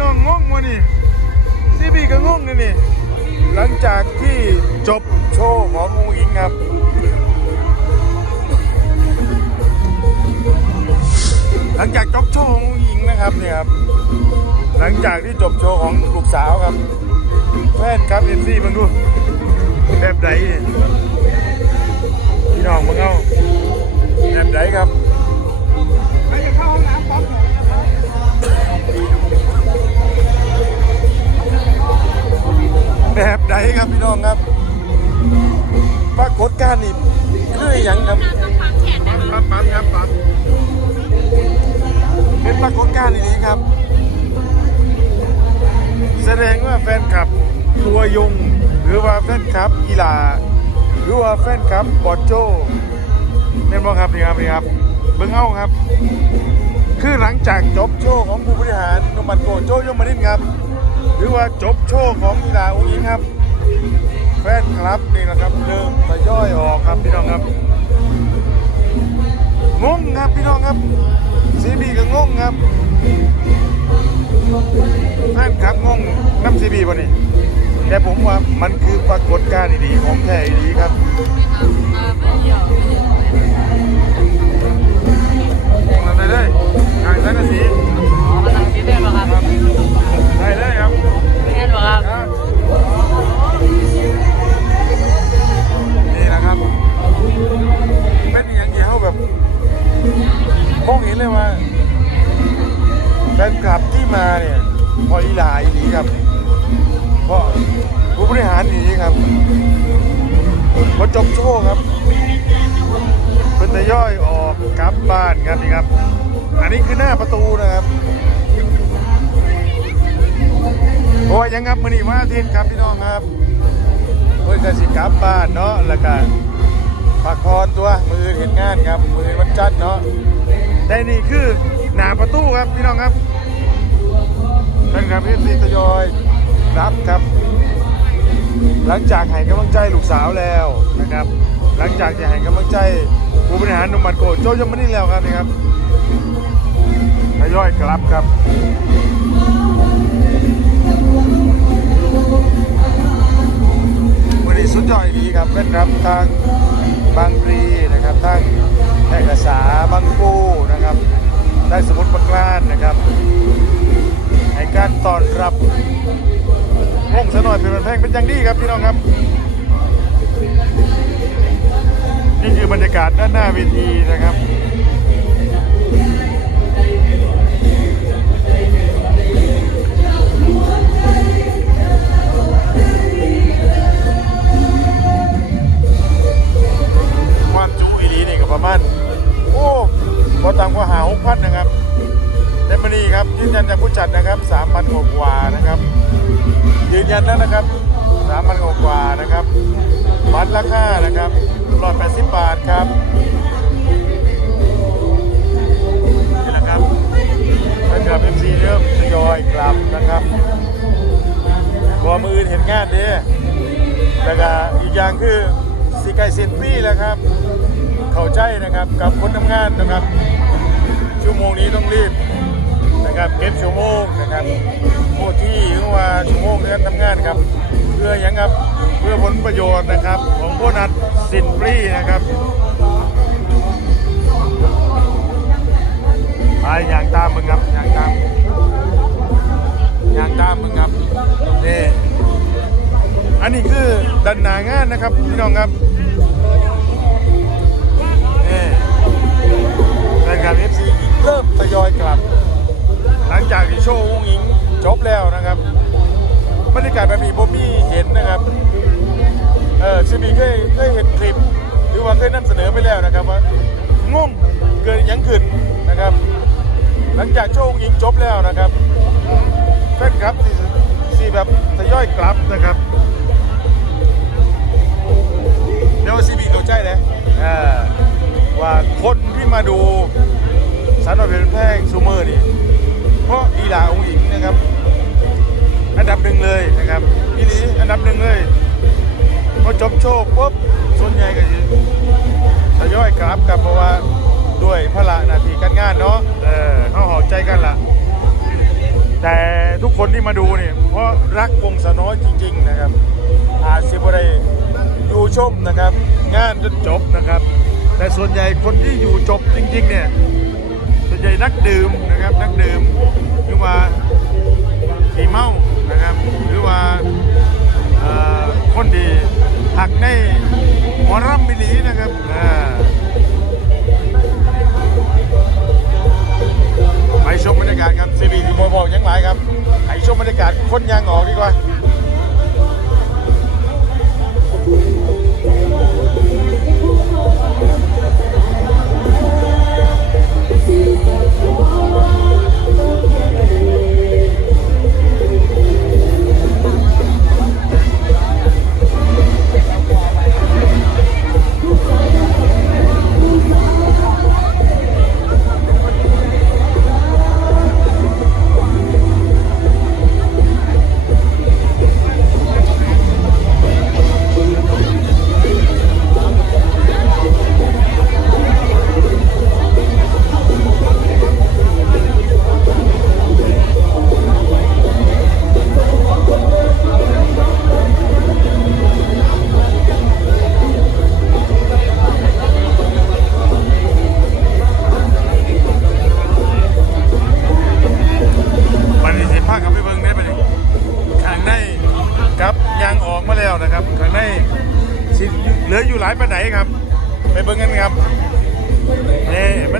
น้องงงวะนี่ซีบีก็งงนะนี่ หลังจากที่จบโชว์ขององค์หญิงครับหลังจากจบโชว์ขององค์หญิงนะครับเนี่ยครับหลังจากที่จบโชว์ของลูกสาวครับแฟนครับเอ็นซี่มึงดูแบบไหน ครับพี่น้องครับ ปรากฏการณ์นี่คืออหย่างครับปั๊บปั๊บครับปั๊บเป็นปรากฏการณ์นี้ครับ แสดงว่าแฟนคลับตัวยง หรือว่าแฟนคลับกีฬา หรือว่าแฟนคลับบอลโจเนี่ยบอกครับนี่ครับนี่ครับเบิ้งเอาครับ คือหลังจากจบโชว์ของผู้บริหารนมันโกโจยมนินครับ หรือว่าจบโชว์ของกีฬาอุ้งอิงครับ แฟนคลับนี่นะครับเริ่มทยอยออกครับพี่น้องครับงงครับพี่น้องครับซีบีก็งงครับแฟนคลับงงน้ำซีบีป่ะนี่แต่ผมว่ามันคือปรากฏการณ์ดีๆของแท้ดีครับ มาเนี่ยพออีหลาอีนีครับเพราะผู้บริหารอีนีครับพอจบโชว์ครับเป็นตะย่อยออกกลับบ้านครับนี่ครับ อันนี้คือหน้าประตูนะครับโอ้ยยังครับมือนี้วันอาทิตย์ครับพี่น้องครับเพื่อนก็สิกลับบ้านเนาะแล้วก็พักผ่อนตัวมือเห็นงานครับมือวันจันทร์เนาะแต่นี่คือหน้าประตูครับพี่น้องครับ ท่านครับพี่ซีทยอยรับครับ หลังจากให้กำลังใจลูกสาวแล้วนะครับ หลังจากจะให้กำลังใจผู้บริหารหนุ่มบัตโกโจยังไมนี่แล้วครับนี่ครับทยอยกลับครับวันนี้สุดยอดดีครับเป็นครับทางบางปรีนะครับทางแพร่กษาบางปูนะครับได้สมุดประกลารนะครับ ให้การต้อนรับวงสนอยเป็นแพงเป็นอย่างดีครับพี่น้องครับ นี่คือบรรยากาศด้านหน้าเวทีนะครับความจุอีดีนี่ก็ประมาณโอ้พอต่ำกว่าหาหกพันนะครับ ในมณีครับยืนยันจากผู้จัดนะครับสามพันกว่านะครับ ยืนยันแล้วนะครับสามพันกว่านะครับบัตรราคานะครับร้อยแปดสิบบาทครับนี่แหละครับแฟนคลับเอฟซีเริ่มทยอยกลับนะครับกลัวมือเห็นงานเด้แล้วก็อีกอย่างคือสีไก่เซนปี้แล้วครับ เข้าใจนะครับกับคนทำงานนะครับ ชั่วโมงนี้ต้องรีบ นะครับเก็บชั่วโมงนะครับโอที่หรือว่าชั่วโมงในการทำงานครับ เพื่อหยังครับเพื่อผลประโยชน์นะครับ ของโบนัสสินฟรีนะครับไปอย่างตามมึงครับอย่างตามอย่างตามมึงครับนี่อันนี้คือดันหนางานนะครับพี่น้องครับนี่แฟนคลับ FC เริ่มทยอยกลับ หลังจากที่โชว์วงอิงจบแล้วนะครับบรรยากาศแบบนี้ผมมีเห็นนะครับเออซีบีเคยเคยเห็นคลิป หรือว่าเคยนำเสนอไปแล้วนะครับว่างงเกิดยังขึ้นนะครับ หลังจากโชว์วงอิงจบแล้วนะครับแฟนคลับที่ที่แบบทยอยกลับนะครับเดี๋ยวซีบีเข้าใจเลยอ่าว่าคนที่มาดูสารวัตรเป็นแพงซูเมอร์นี่ เพราะอีหลาองค์หญิงนะครับ อันดับหนึ่งเลยนะครับอีหลีอันดับหนึ่งเลยพอจบโชว์ปุ๊บส่วนใหญ่ก็จะทยอยกลับกับเพราะว่าด้วยพละนาทีการงานเนาะเออเขาหอใจกันหคนที่มาดูเนี่ยเพราะรักวงสน้อยจริง ๆ นะครับ อาจจะไม่ได้อยู่ชมนะครับ งานจนจบนะครับ แต่ส่วนใหญ่คนที่อยู่จบจริง ๆ เนี่ย ใหญ่นักดื่มนะครับนักดื่มหรือว่าสีเมานะครับ หรือว่าคนที่หักในหมอรำมิลีนะครับอ่าไปชมบรรยากาศครับซีบีที่มวยบอกยังไรครับไปชมบรรยากาศคนยางออกดีกว่า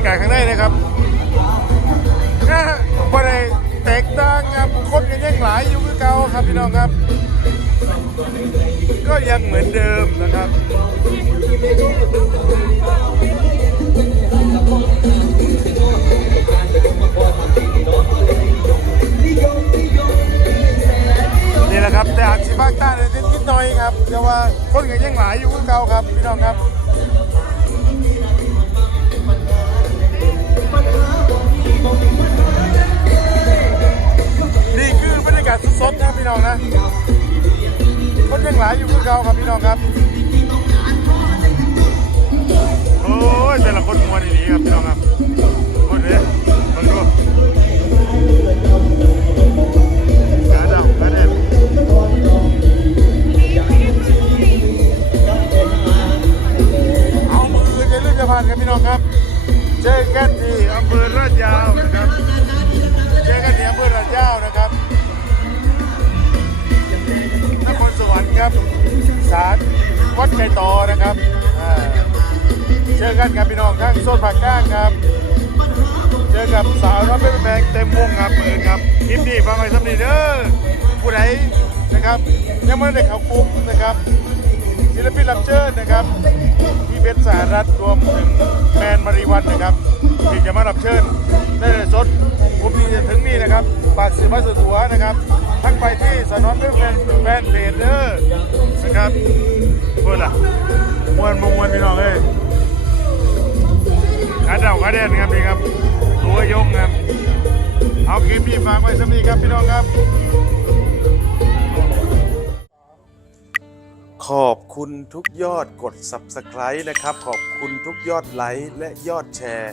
รยากาศข้างในนะครับก็บ่ได้แตกต่างครับคนกันยังหลายอยู่คือเก่าครับพี่น้องครับ ก็ยังเหมือนเดิมนะครับนี่แหละครับแต่อาจสิภาคใต้เนี่ยนิดหน่อยครับแต่ว่าคนก็ยังหลายอยู่คือเก่าครับพี่น้องครับ น้องนะคนยังหลายอยู่คือเขาครับพี่น้องครับ โอ้ยแต่ละคนมวนดีครับพี่น้องครับคนนี้มันดู ครับศาลวัดไก่ต่อนะครับเจอกันกับพี่น้องทั้งโซนภาคกลางครับ เจอกับสาวน้อยเป็นแพงเต็มวงครับเปิดครับคลิปนี้ฟังไว้สำนีเด้อผู้ใดนะครับ ยังไม่ได้เข้ากลุ่มนะครับศิลปินรับเชิญนะครับ ที่เป็นสหรัฐรวมถึงแมนมาริวันนะครับ ที่จะมารับเชิญได้เลยสดผมที่จะถึงนี่นะครับฝากสื่อมาสุตัวนะครับ ทั้งไปที่สนอนเพื่อแฟนแฟนเพจเด้อนะครับเพื่อนล่ะมวนมวนพี่น้องเอ้ยขาเดาขาเด่นครับนี่ครับ ตัวยงครับเอาคลิปนี้ฝากไว้สำนีครับพี่น้องครับ ขอบคุณทุกยอดกด Subscribe นะครับ ขอบคุณทุกยอดไลค์และยอดแชร์